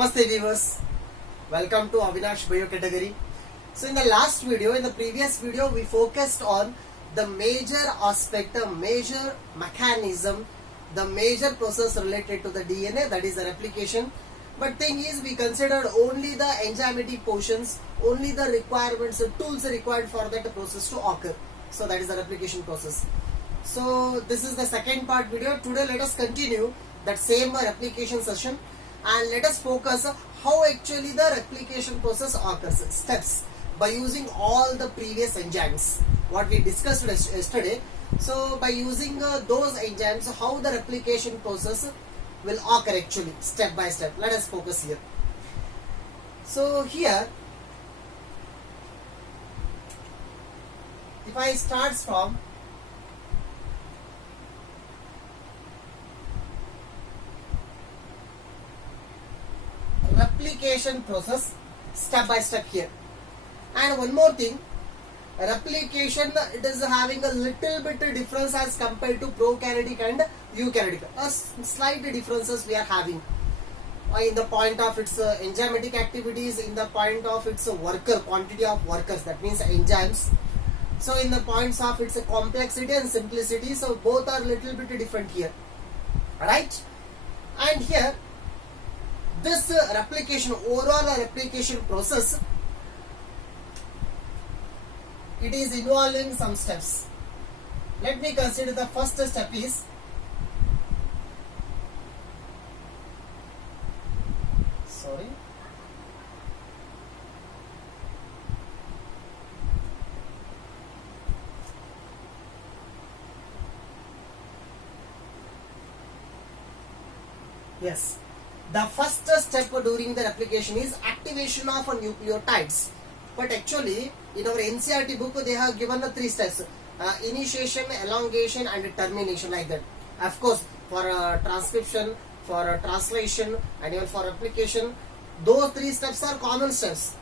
Namaste viewers, welcome to Avinash Bio category. So in the previous video we focused on the major aspect, the major mechanism, the major process related to the DNA, that is the replication. But thing is, we considered only the enzymatic portions, only the requirements, the tools required for that process to occur. So that is the replication process. So this is the second part video. Today let us continue that same replication session and let us focus how actually the replication process occurs, steps, by using all the previous enzymes what we discussed yesterday. So by using those enzymes, how the replication process will occur actually step by step. Let us focus here. So here, if I start from replication process step by step here. And one more thing, replication, it is having a little bit difference as compared to prokaryotic and eukaryotic. Slight differences we are having in the point of its enzymatic activities, in the point of its quantity of workers, that means enzymes. So in the points of its complexity and simplicity, so both are little bit different here, right? And here, this replication, overall replication process, it is involving some steps. Let me consider the first step is yes. The first step during the replication is activation of nucleotides. But actually, in our NCERT book, they have given the three steps: initiation, elongation, and termination, like that. Of course, for transcription, for translation, and even for replication, those three steps are common steps.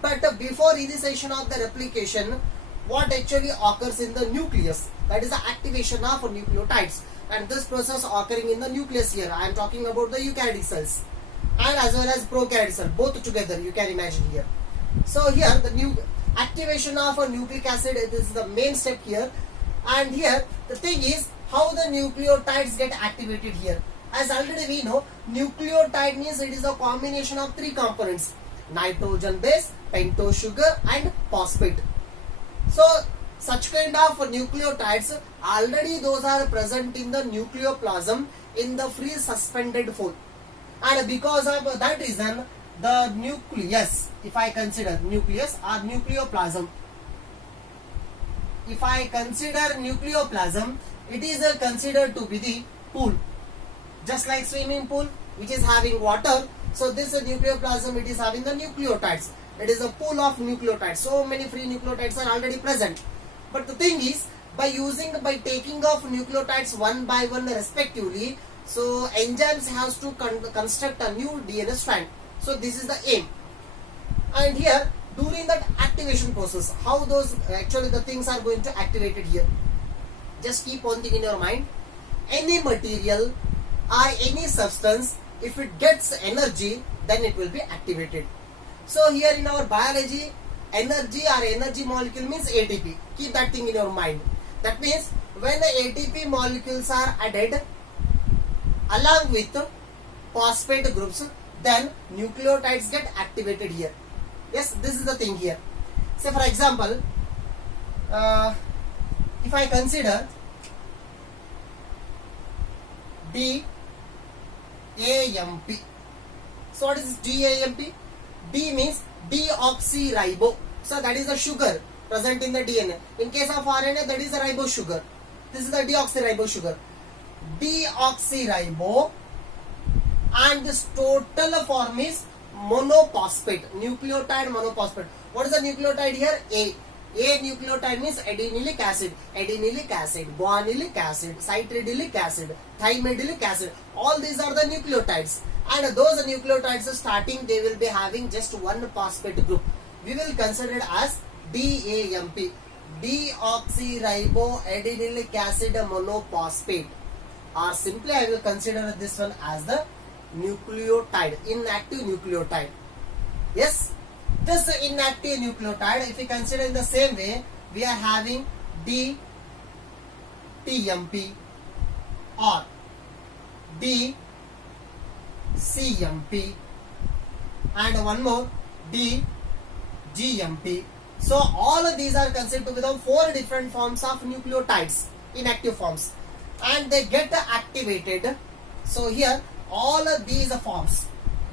But before initiation of the replication, what actually occurs in the nucleus? That is the activation of nucleotides. And this process occurring in the nucleus here. I am talking about the eukaryotic cells and as well as prokaryotic cells, both together, you can imagine here. So here the new activation of a nucleic acid, this is the main step here. And here the thing is how the nucleotides get activated here. As already we know, nucleotide means it is a combination of three components: nitrogen base, pentose sugar, and phosphate. So such kind of nucleotides, already those are present in the nucleoplasm in the free suspended form. And because of that reason, the nucleus, if I consider nucleus or nucleoplasm, if I consider nucleoplasm, it is considered to be the pool. Just like swimming pool which is having water, so this nucleoplasm, it is having the nucleotides. It is a pool of nucleotides. So many free nucleotides are already present. But the thing is, by taking off nucleotides one by one respectively, so enzymes has to construct a new DNA strand. So this is the aim. And here, during that activation process, how those actually the things are going to activate it here. Just keep one thing in your mind. Any material or any substance, if it gets energy, then it will be activated. So here in our biology, energy or energy molecule means ATP. Keep that thing in your mind. That means when the ATP molecules are added along with phosphate groups, then nucleotides get activated here. Yes, this is the thing here. Say for example, if I consider DAMP. So what is DAMP? D means deoxyribo. So that is the sugar present in the DNA. In case of RNA, that is the ribose sugar. This is the deoxyribo sugar. Deoxyribo, and this total form is monophosphate, nucleotide monophosphate. What is the nucleotide here? A. A nucleotide means adenyllic acid, guanylylic acid, citradilic acid, thymidilic acid. All these are the nucleotides. And those nucleotides starting, they will be having just one phosphate group. We will consider it as DAMP, deoxyriboadenylic acid monophosphate, or simply I will consider this one as the nucleotide, inactive nucleotide. Yes, this inactive nucleotide, if we consider in the same way, we are having DTMP or DCMP and one more DGMP. So all of these are considered to be the 4 different forms of nucleotides, inactive forms, and they get activated. So here all of these forms,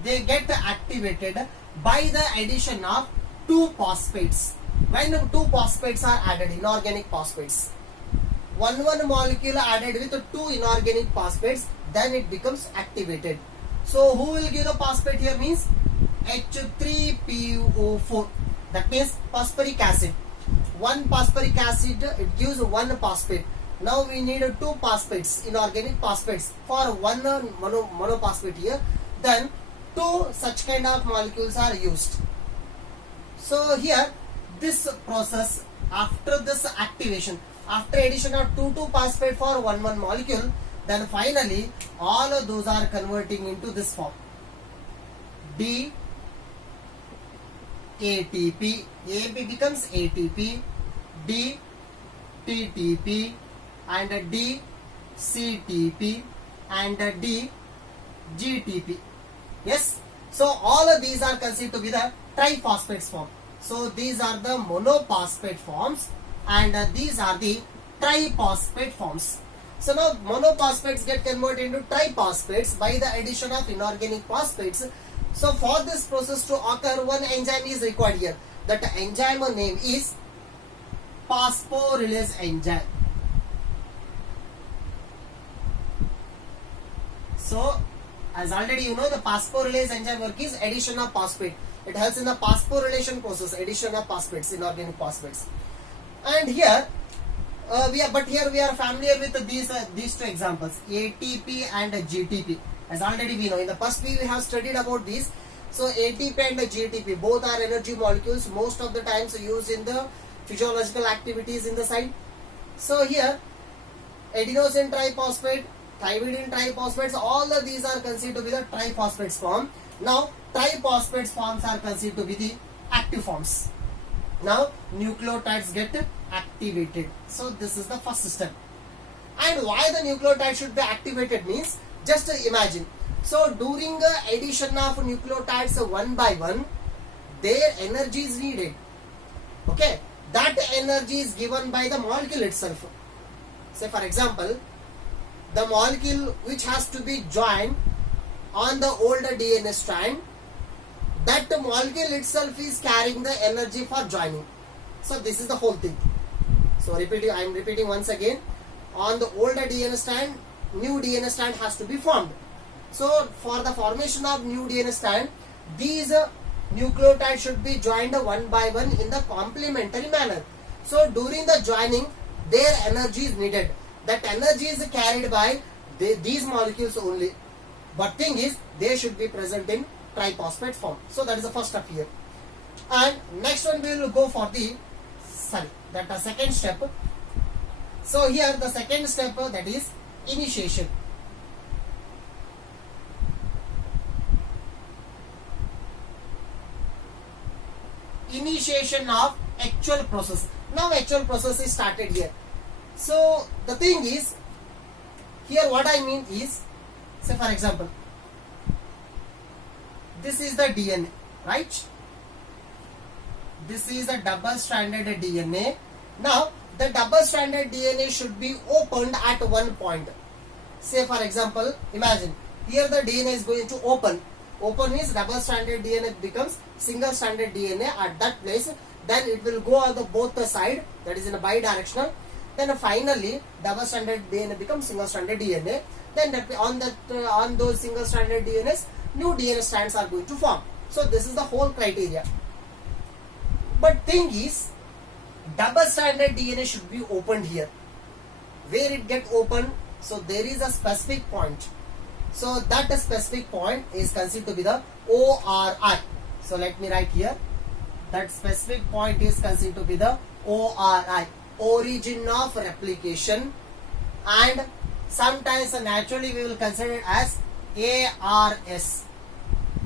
they get activated by the addition of 2 phosphates. When 2 phosphates are added, inorganic phosphates, one molecule added with 2 inorganic phosphates, then it becomes activated. So who will give the phosphate here means H3PO4. That means phosphoric acid. 1 phosphoric acid, it gives 1 phosphate. Now we need 2 phosphates, inorganic phosphates for 1 monophosphate here. Then 2 such kind of molecules are used. So here this process, after this activation, after addition of 2 phosphate for 1 molecule, then finally all of those are converting into this form. ATP, AB becomes ATP, DTTP and DCTP and DGTP. Yes, so all of these are considered to be the triphosphates form. So these are the monophosphate forms and these are the triphosphate forms. So now monophosphates get converted into triphosphates by the addition of inorganic phosphates. So for this process to occur, one enzyme is required here. That enzyme name is phosphorylase enzyme. So as already you know, the phosphorylase enzyme work is addition of phosphate. It helps in the phosphorylation process, addition of phosphates, inorganic phosphates. And here we are familiar with these 2 examples, ATP and GTP. As already we know, in the first week we have studied about these. So ATP and GTP, both are energy molecules, most of the times used in the physiological activities in the cell. So here adenosine triphosphate, thymidine triphosphates, all of these are considered to be the triphosphates form. Now triphosphates forms are considered to be the active forms. Now nucleotides get activated. So this is the first step. And why the nucleotide should be activated means, just imagine. So during the addition of nucleotides one by one, their energy is needed. Okay, that energy is given by the molecule itself. Say for example, the molecule which has to be joined on the older DNA strand, that molecule itself is carrying the energy for joining. So this is the whole thing. So I am repeating once again. On the older DNA strand, new DNA strand has to be formed. So for the formation of new DNA strand, these nucleotides should be joined one by one in the complementary manner. So during the joining, their energy is needed. That energy is carried by these molecules only. But thing is, they should be present in triphosphate form. So that is the first step here. And next one we will go for the second step. So here the second step, that is initiation. Initiation of actual process. Now actual process is started here. So the thing is, here what I mean is, say for example, this is the DNA, right? This is the double-stranded DNA. Now the double-stranded DNA should be opened at one point. Say for example, imagine here the DNA is going to open. Open means double-stranded DNA becomes single-stranded DNA at that place. Then it will go on the both the side, that is in a bidirectional. Then finally double-stranded DNA becomes single-stranded DNA. Then on those single-stranded DNAs, new DNA strands are going to form. So this is the whole criteria. But thing is, double-stranded DNA should be opened here. Where it get opened? So there is a specific point. So that specific point is considered to be the ORI. So let me write here. That specific point is considered to be the ORI, origin of replication, and sometimes naturally we will consider it as ARS,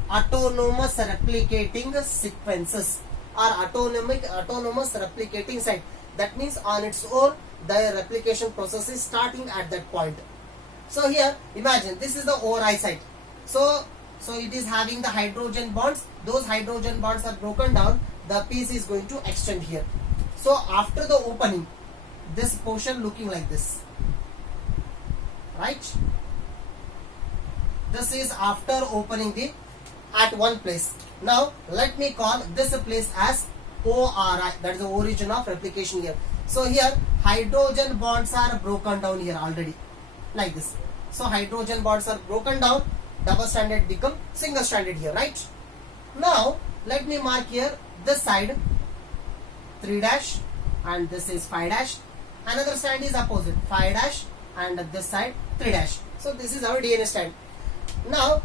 autonomous replicating sequences, or autonomous replicating site. That means on its own the replication process is starting at that point. So here imagine this is the ORI site. So it is having the hydrogen bonds. Those hydrogen bonds are broken down. The piece is going to extend here. So after the opening, this portion looking like this, right? This is after opening the at one place. Now let me call this place as ORI, that is the origin of replication here. So here hydrogen bonds are broken down here already, like this. So hydrogen bonds are broken down, double stranded become single stranded here, right? Now let me mark here this side 3 dash and this is 5 dash. Another strand is opposite 5 dash and this side 3 dash. So this is our DNA strand. Now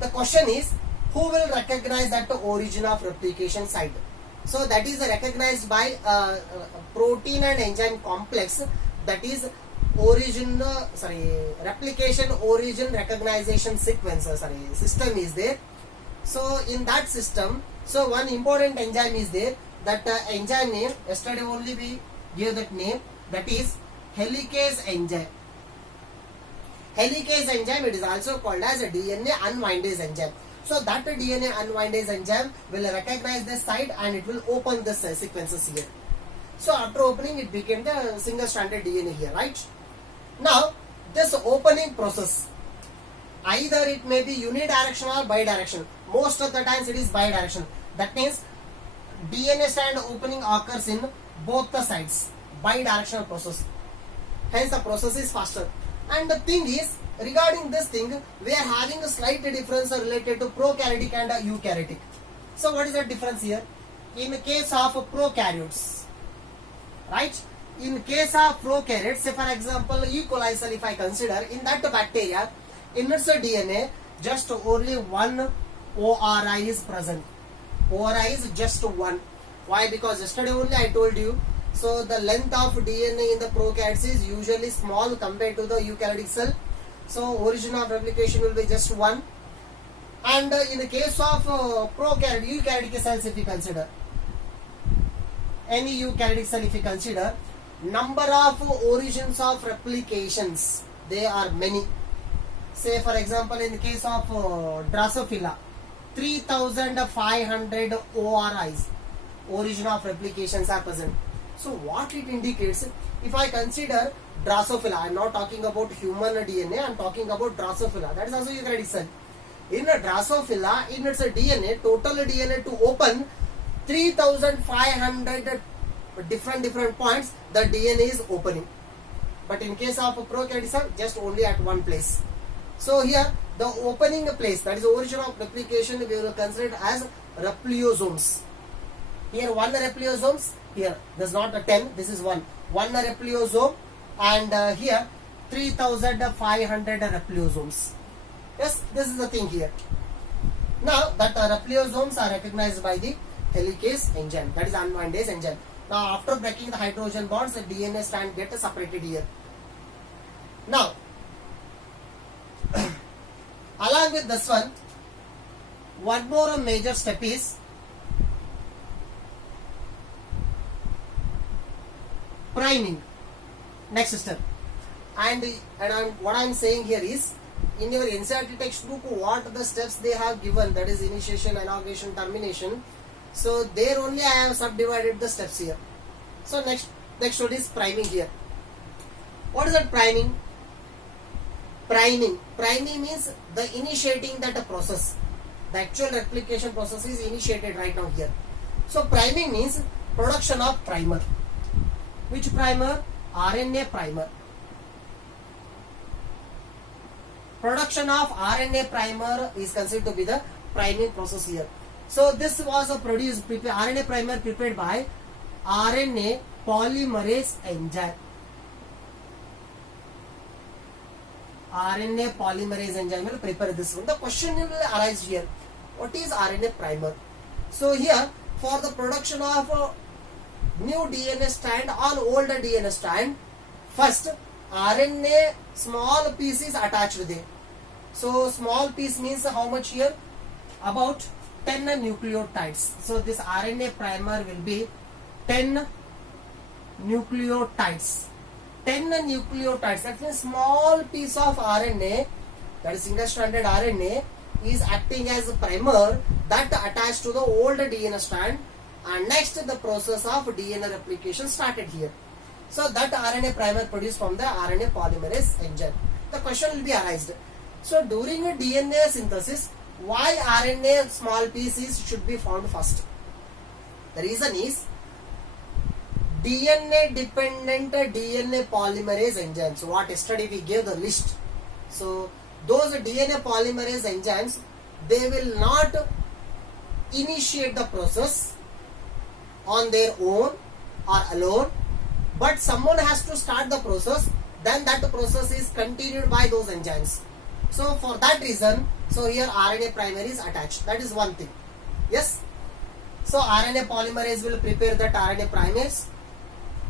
the question is, who will recognize that the origin of replication site? So that is recognized by protein and enzyme complex, that is replication origin recognition sequence system is there. So in that system, so one important enzyme is there. That enzyme name, yesterday only we gave that name, that is helicase enzyme. Helicase enzyme, it is also called as a DNA unwindase enzyme. So that DNA unwindase enzyme will recognize this site and it will open the sequences here. So after opening, it became the single stranded DNA here, right? Now this opening process, either it may be unidirectional or bidirectional. Most of the times it is bidirectional. That means DNA strand opening occurs in both the sides, bidirectional process. Hence the process is faster. And the thing is, regarding this thing, we are having a slight difference related to prokaryotic and eukaryotic. So what is the difference here? In case of prokaryotes, right? In case of prokaryotes, say for example E. coli cell, if I consider, in that bacteria, in its DNA, just only one ORI is present. ORI is just one. Why? Because yesterday only I told you, so the length of DNA in the prokaryotes is usually small compared to the eukaryotic cell. So origin of replication will be just one. And in the case of eukaryotic cells, if you consider, any eukaryotic cell if you consider, number of origins of replications, they are many. Say for example, in the case of Drosophila, 3500 ORIs, origin of replications are present. So what it indicates, if I consider Drosophila, I am not talking about human DNA, I am talking about Drosophila, that is also eukaryotic cell. In a Drosophila, in its DNA, total DNA to open 3500 different points, the DNA is opening. But in case of a prokaryotic cell, just only at one place. So here, the opening place, that is the origin of replication, we will consider it as repliosomes. Here one repliosomes, here this is not a 10, this is one repliosome, and here 3500 repliosomes. Yes, this is the thing here. Now that repliosomes are recognized by the helicase enzyme, that is unwindase enzyme. Now after breaking the hydrogen bonds, the DNA strand gets separated here. Now along with this one more major step is priming. Next step. And what I am saying here is, in your NCERT textbook, what the steps they have given, that is initiation, elongation, termination. So there only I have subdivided the steps here. So next one is priming here. What is that priming? Priming means the initiating that process. The actual replication process is initiated right now here. So priming means production of primer. Which primer? RNA primer. Production of RNA primer is considered to be the priming process here. So this was RNA primer prepared by RNA polymerase enzyme. RNA polymerase enzyme will prepare this one. The question will arise here, what is RNA primer? So here, for the production of new DNA strand on old DNA strand, first RNA small piece is attached there. So small piece means how much here? About 10 nucleotides. So this RNA primer will be 10 nucleotides. 10 nucleotides. That means small piece of RNA, that is single stranded RNA, is acting as a primer that attached to the old DNA strand, and next the process of DNA replication started here. So that RNA primer produced from the RNA polymerase enzyme. The question will be arised. So during a DNA synthesis, why RNA small pieces should be found first? The reason is DNA dependent DNA polymerase enzymes. What yesterday we gave the list. So those DNA polymerase enzymes, they will not initiate the process on their own or alone, but someone has to start the process, then that process is continued by those enzymes. So for that reason, so here RNA primer is attached. That is one thing. Yes. So RNA polymerase will prepare that RNA primase,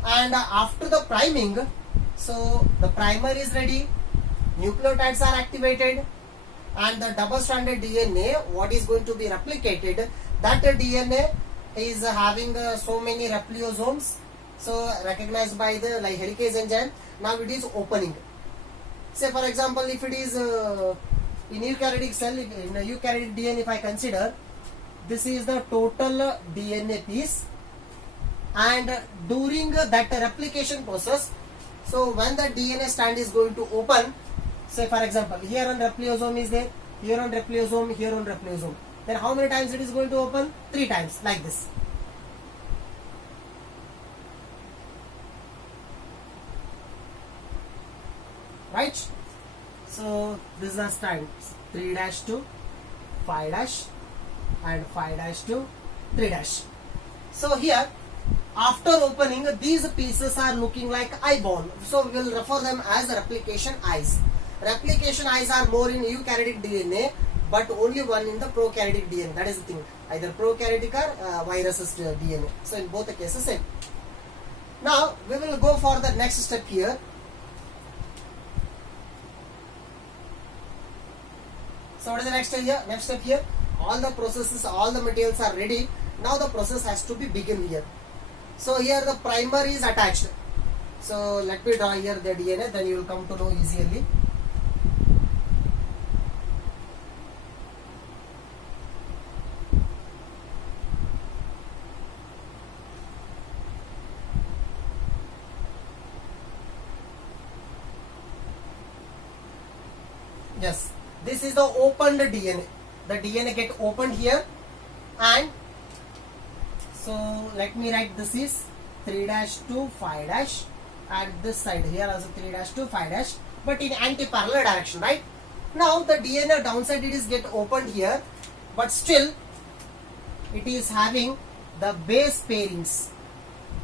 and after the priming, so the primer is ready, nucleotides are activated, and the double stranded DNA, what is going to be replicated, that DNA is having so many repleosomes, so recognized by the like helicase enzyme. Now it is opening. Say for example, if it is in eukaryotic cell, in eukaryotic DNA, if I consider, this is the total DNA piece, and during that replication process, so when the DNA strand is going to open, say for example, here on repleosome is there, here on repleosome, here on repleosome, then how many times it is going to open? 3 times, like this. Right? So this is the strand 3' to 5' and 5' to 3'. So here, after opening, these pieces are looking like eye bone. So we will refer them as replication eyes. Replication eyes are more in eukaryotic DNA, but only one in the prokaryotic DNA. That is the thing. Either prokaryotic or viruses DNA. So in both the cases, same. Now we will go for the next step here. So what is the next step here? Next step here, all the processes, all the materials are ready. Now the process has to be begin here. So here the primer is attached. So let me draw here the DNA, then you will come to know easily. Yes, this is the opened DNA. The DNA get opened here, and so let me write this is 3' to 5', and this side here also 3' to 5', but in anti-parallel direction, right? Now the DNA downside it is get opened here, but still it is having the base pairings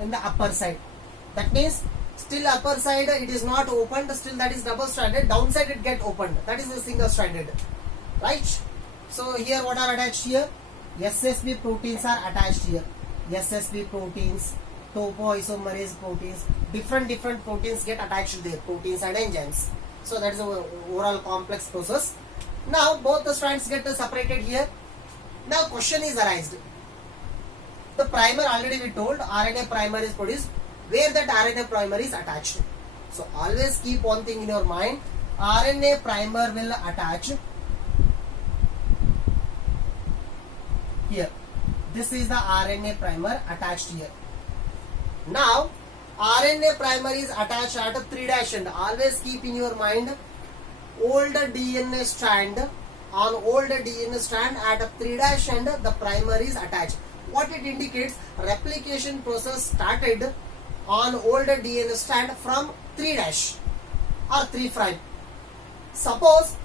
in the upper side. That means still upper side it is not opened, still that is double stranded, downside it get opened, that is the single stranded, right? So here what are attached here? SSB proteins are attached here. SSB proteins, topoisomerase proteins, different proteins get attached there, proteins and enzymes. So that is the overall complex process. Now both the strands get separated here. Now question is arised. The primer already we told, RNA primer is produced. Where that RNA primer is attached? So always keep one thing in your mind. RNA primer will attach here. This is the RNA primer attached here. Now RNA primer is attached at a 3' end. Always keep in your mind, old DNA strand, on old DNA strand at a 3' end the primer is attached. What it indicates? Replication process started on old DNA strand from 3' or 3'. Suppose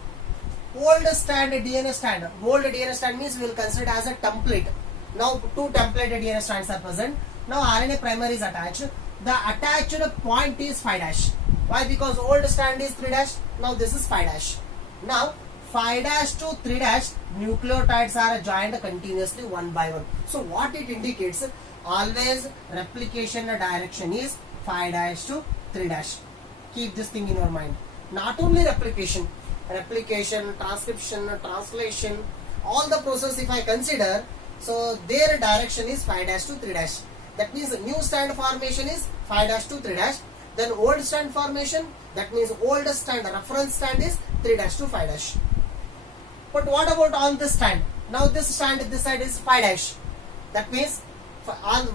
old strand DNA strand, old DNA strand means we will consider as a template. Now 2 templated DNA strands are present. Now RNA primer is attached. The attached point is 5'. Why? Because old strand is 3'. Now this is 5'. Now 5' to 3' nucleotides are joined continuously one by one. So what it indicates? Always replication direction is 5' to 3'. Keep this thing in your mind. Not only replication, replication, transcription, translation, all the process if I consider, so their direction is 5 dash to 3 dash. That means the new strand formation is 5 dash to 3 dash. Then old strand formation, that means old strand reference strand is 3 dash to 5 dash. But what about on this strand? Now this strand this side is 5 dash. That means on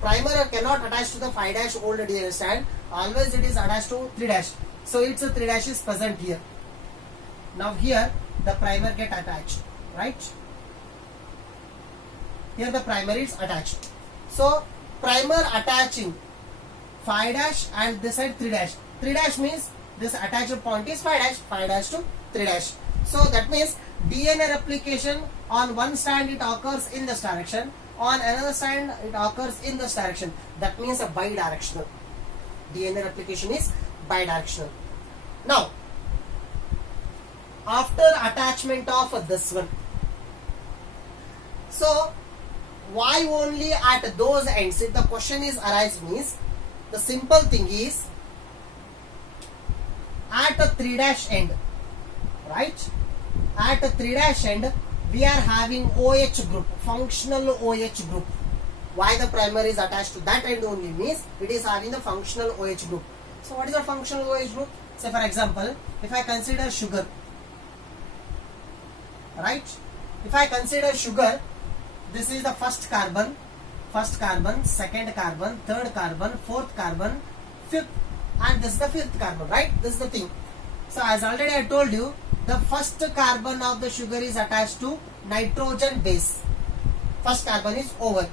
primer cannot attach to the 5 dash old DNA strand. Always it is attached to 3 dash. So its 3 dash is present here. Now here the primer get attached, right? Here the primer is attached. So primer attaching 5 dash and this side 3 dash. 3 dash means this attached point is 5 dash to 3 dash. So that means DNA replication on one strand it occurs in this direction, on another strand it occurs in this direction. That means a bidirectional. DNA replication is bidirectional. Now, after attachment of this one, so why only at those ends? If the question is arise means, the simple thing is at a 3 dash end, right? At a 3 dash end we are having OH group, functional OH group. Why the primer is attached to that end only means it is having the functional OH group. So what is the functional OH group? Say for example, if I consider sugar, right? If I consider sugar, this is the first carbon, second carbon, third carbon, fourth carbon, fifth, and this is the fifth carbon, right? This is the thing. So as already I told you, the first carbon of the sugar is attached to nitrogen base. First carbon is over.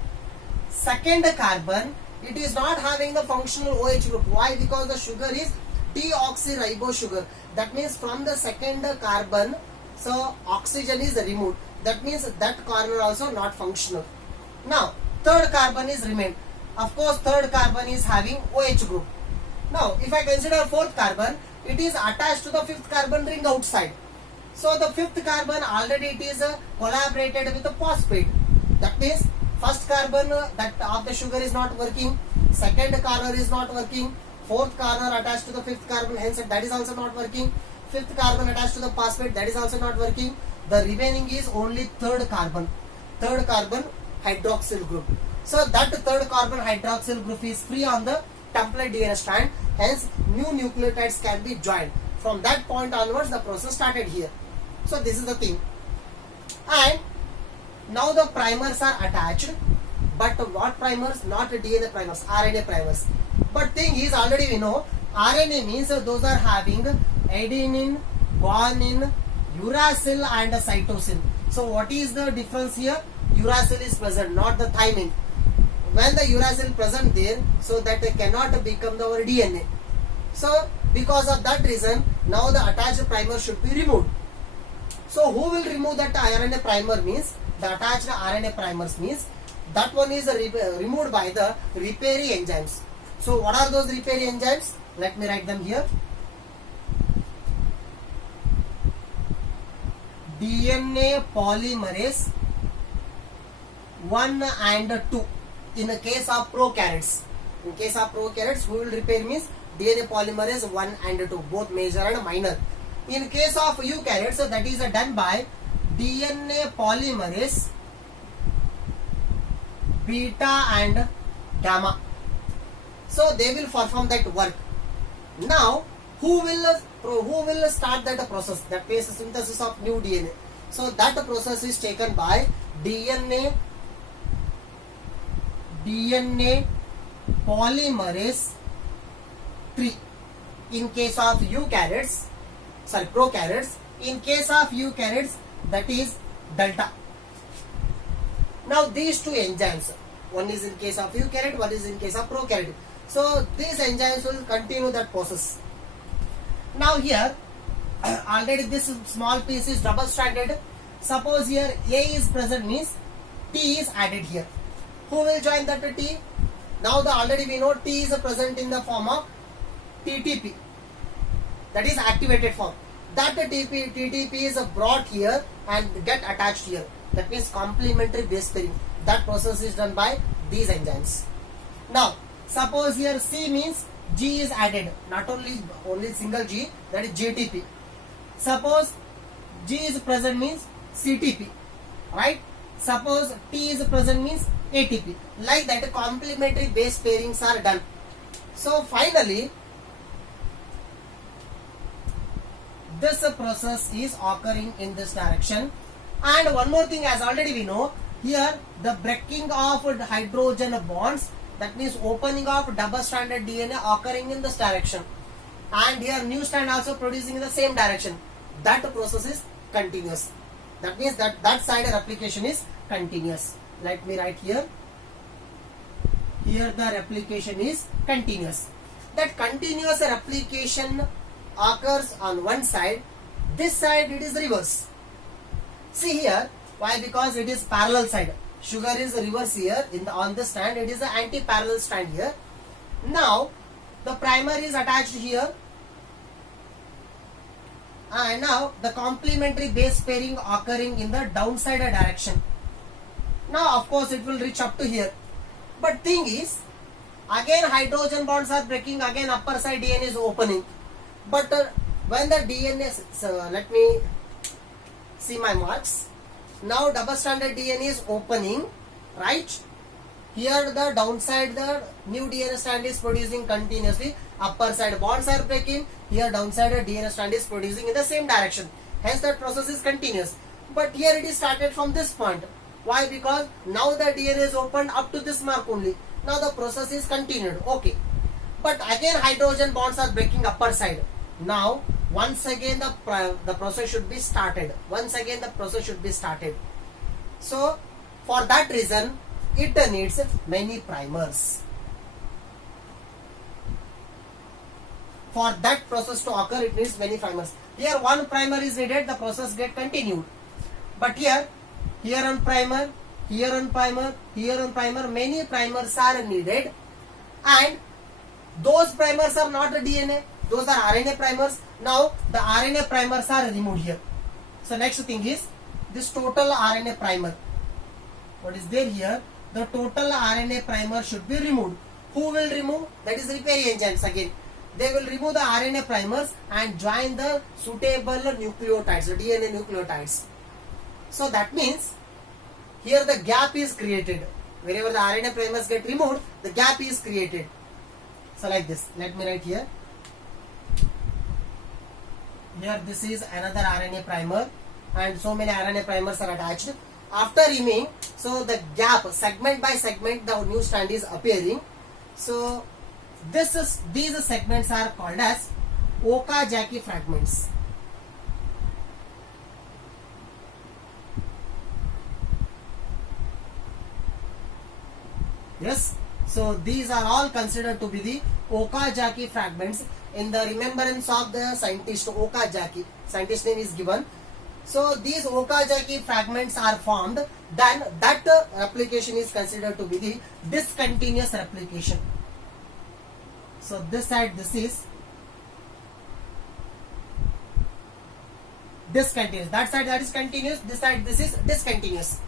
Second carbon, it is not having the functional OH group. Why? Because the sugar is deoxyribose sugar. That means from the second carbon, so oxygen is removed. That means that corner also not functional. Now third carbon is remained. Of course third carbon is having OH group. Now if I consider fourth carbon, it is attached to the fifth carbon ring outside. So the fifth carbon already it is collaborated with the phosphate. That means first carbon that of the sugar is not working, second corner is not working, fourth corner attached to the fifth carbon, hence that is also not working, fifth carbon attached to the phosphate, that is also not working. The remaining is only third carbon hydroxyl group. So that third carbon hydroxyl group is free on the template DNA strand, hence new nucleotides can be joined. From that point onwards the process started here. So this is the thing. And now the primers are attached, but what primers? Not DNA primers, RNA primers. But thing is, already we know RNA means those are having adenine, guanine, uracil and cytosine. So what is the difference here? Uracil is present, not the thymine. When the uracil present there, so that cannot become our DNA. So because of that reason, now the attached primer should be removed. So who will remove that RNA primer means? The attached RNA primers means that one is removed by the repair enzymes. So what are those repair enzymes? Let me write them here. DNA polymerase 1 and 2 in the case of prokaryotes. In case of prokaryotes, who will repair means DNA polymerase 1 and 2, both major and minor. In case of eukaryotes, so that is done by DNA polymerase beta and gamma. So they will perform that work. Now who will start that process? That means synthesis of new DNA. So that process is taken by DNA polymerase 3 in case of prokaryotes. In case of eukaryotes, that is delta. Now these two enzymes, one is in case of eukaryote, one is in case of prokaryote. So these enzymes will continue that process. Now here already this small piece is double stranded. Suppose here A is present means T is added here. Who will join that T? Now already we know T is present in the form of TTP, that is activated form. That TTP is brought here and get attached here. That means complementary base pairing. That process is done by these enzymes. Now suppose here C means G is added, not only single G, that is GTP. Suppose G is present means CTP, right? Suppose T is present means ATP. Like that, complementary base pairings are done. So finally, this process is occurring in this direction. And one more thing, as already we know, here the breaking of hydrogen bonds, that means opening of double-stranded DNA occurring in this direction. And here new strand also producing in the same direction. That process is continuous. That means that side replication is continuous. Let me write here. Here the replication is continuous. That continuous replication occurs on one side. This side it is reverse. See here, why? Because it is parallel side. Sugar is reverse here on this strand. It is an anti-parallel strand here. Now the primer is attached here, and now the complementary base pairing occurring in the downside direction. Now of course it will reach up to here. But thing is, again hydrogen bonds are breaking, again upper side DNA is opening. But when the DNA, so let me see my marks. Now double stranded DNA is opening, right? Here the downside, the new DNA strand is producing continuously. Upper side bonds are breaking. Here downside DNA strand is producing in the same direction. Hence that process is continuous. But here it is started from this point. Why? Because now the DNA is opened up to this mark only. Now the process is continued. Okay. But again hydrogen bonds are breaking upper side. Now once again the process should be started. Once again the process should be started. So for that reason it needs many primers. For that process to occur, it needs many primers. Here one primer is needed, the process get continued. But here on primer, here on primer, here on primer, many primers are needed. And those primers are not DNA, those are RNA primers. Now the RNA primers are removed here. So next thing is this total RNA primer. What is there here? The total RNA primer should be removed. Who will remove? That is repair enzymes again. They will remove the RNA primers and join the suitable nucleotides, the DNA nucleotides. So that means here the gap is created. Wherever the RNA primers get removed, the gap is created. So like this, let me write here. Here this is another RNA primer and so many RNA primers are attached. After removing, so the gap, segment by segment, the new strand is appearing. So these segments are called as Okazaki fragments. Yes, so these are all considered to be the Okazaki fragments in the remembrance of the scientist Okazaki. Scientist name is given. So these Okazaki fragments are formed, then that replication is considered to be the discontinuous replication. So this side, this is discontinuous. That side, that is continuous. This side, this is discontinuous.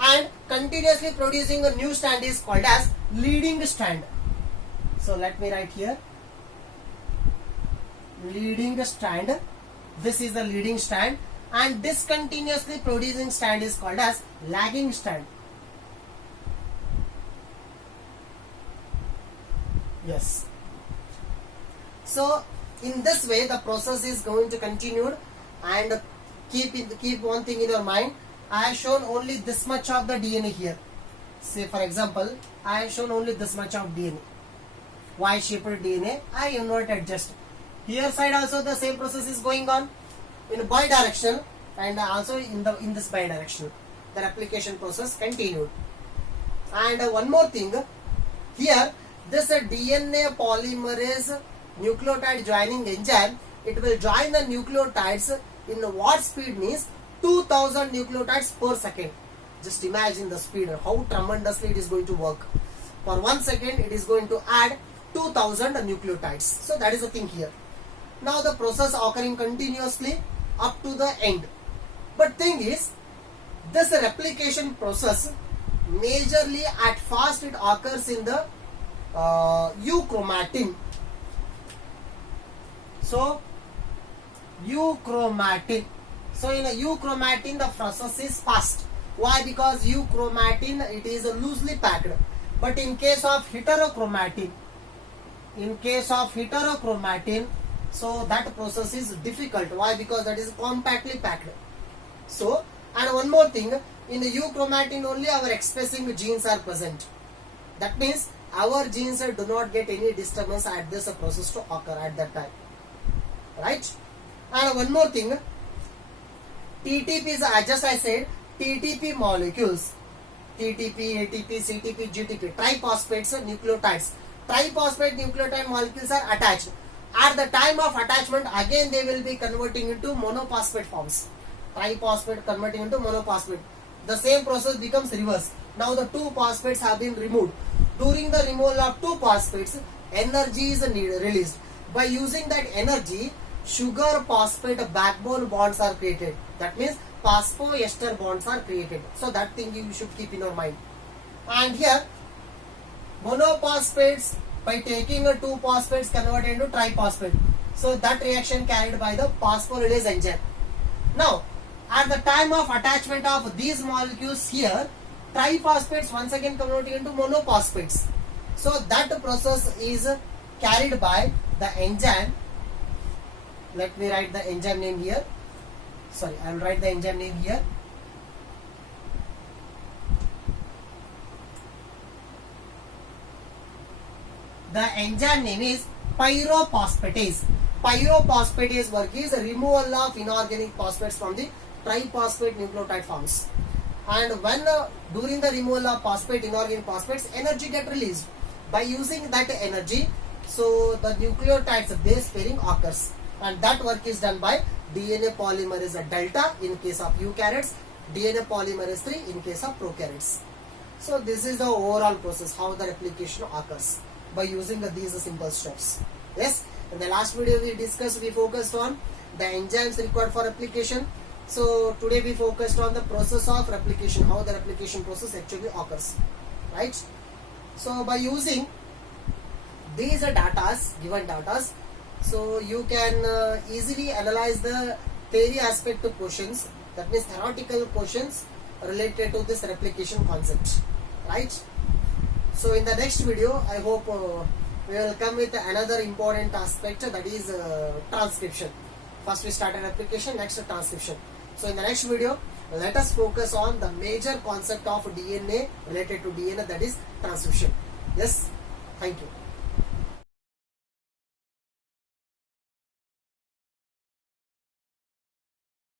And continuously producing a new strand is called as leading strand. So let me write here. Leading strand. This is the leading strand. And discontinuously producing strand is called as lagging strand. Yes. So in this way the process is going to continue, and keep one thing in your mind. I have shown only this much of the DNA here. Say for example, I have shown only this much of DNA. Y-shaped DNA. I am not adjust. Here side also the same process is going on in bi-direction and also in this bi-direction. The replication process continued. And one more thing, here this DNA polymerase nucleotide joining enzyme, it will join the nucleotides in what speed means 2000 nucleotides per second. Just imagine the speed, how tremendously it is going to work. For 1 second it is going to add 2000 nucleotides. So that is the thing here. Now the process occurring continuously up to the end. But thing is, this replication process majorly at first it occurs in the euchromatin. So euchromatin. So in a euchromatin the process is fast. Why? Because euchromatin it is loosely packed. But in case of heterochromatin, so that process is difficult. Why? Because that is compactly packed. So, and one more thing, in the euchromatin only our expressing genes are present. That means our genes do not get any disturbance at this process to occur at that time. Right? And one more thing, TTP is, just I said, TTP molecules, TTP, ATP, CTP, GTP, triphosphates, nucleotides. Triphosphate nucleotide molecules are attached. At the time of attachment, again they will be converting into monophosphate forms. Triphosphate converting into monophosphate. The same process becomes reverse. Now the two phosphates have been removed. During the removal of two phosphates, energy is released. By using that energy, sugar phosphate backbone bonds are created. That means phosphoester bonds are created. So that thing you should keep in your mind. And here, monophosphates, by taking two phosphates converted into triphosphate. So that reaction carried by the phosphorylase enzyme. Now, at the time of attachment of these molecules here, triphosphates once again converting into monophosphates. So that process is carried by the enzyme. Let me write the enzyme name here. Sorry, I will write the enzyme name here. The enzyme name is pyrophosphatase. Pyrophosphatase work is removal of inorganic phosphates from the triphosphate nucleotide forms. And when during the removal of phosphate, inorganic phosphates, energy get released. By using that energy, so the nucleotides base pairing occurs. And that work is done by DNA polymerase delta in case of eukaryotes, DNA polymerase 3 in case of prokaryotes. So this is the overall process, how the replication occurs by using these simple steps. Yes, in the last video we focused on the enzymes required for replication. So today we focused on the process of replication, how the replication process actually occurs. Right? So by using these given datas, so you can easily analyze the theory aspect of questions, that means theoretical questions related to this replication concept. Right? So in the next video, I hope we will come with another important aspect, that is transcription. First we started replication, next transcription. So in the next video, let us focus on the major concept of DNA related to DNA, that is transcription. Yes, thank you.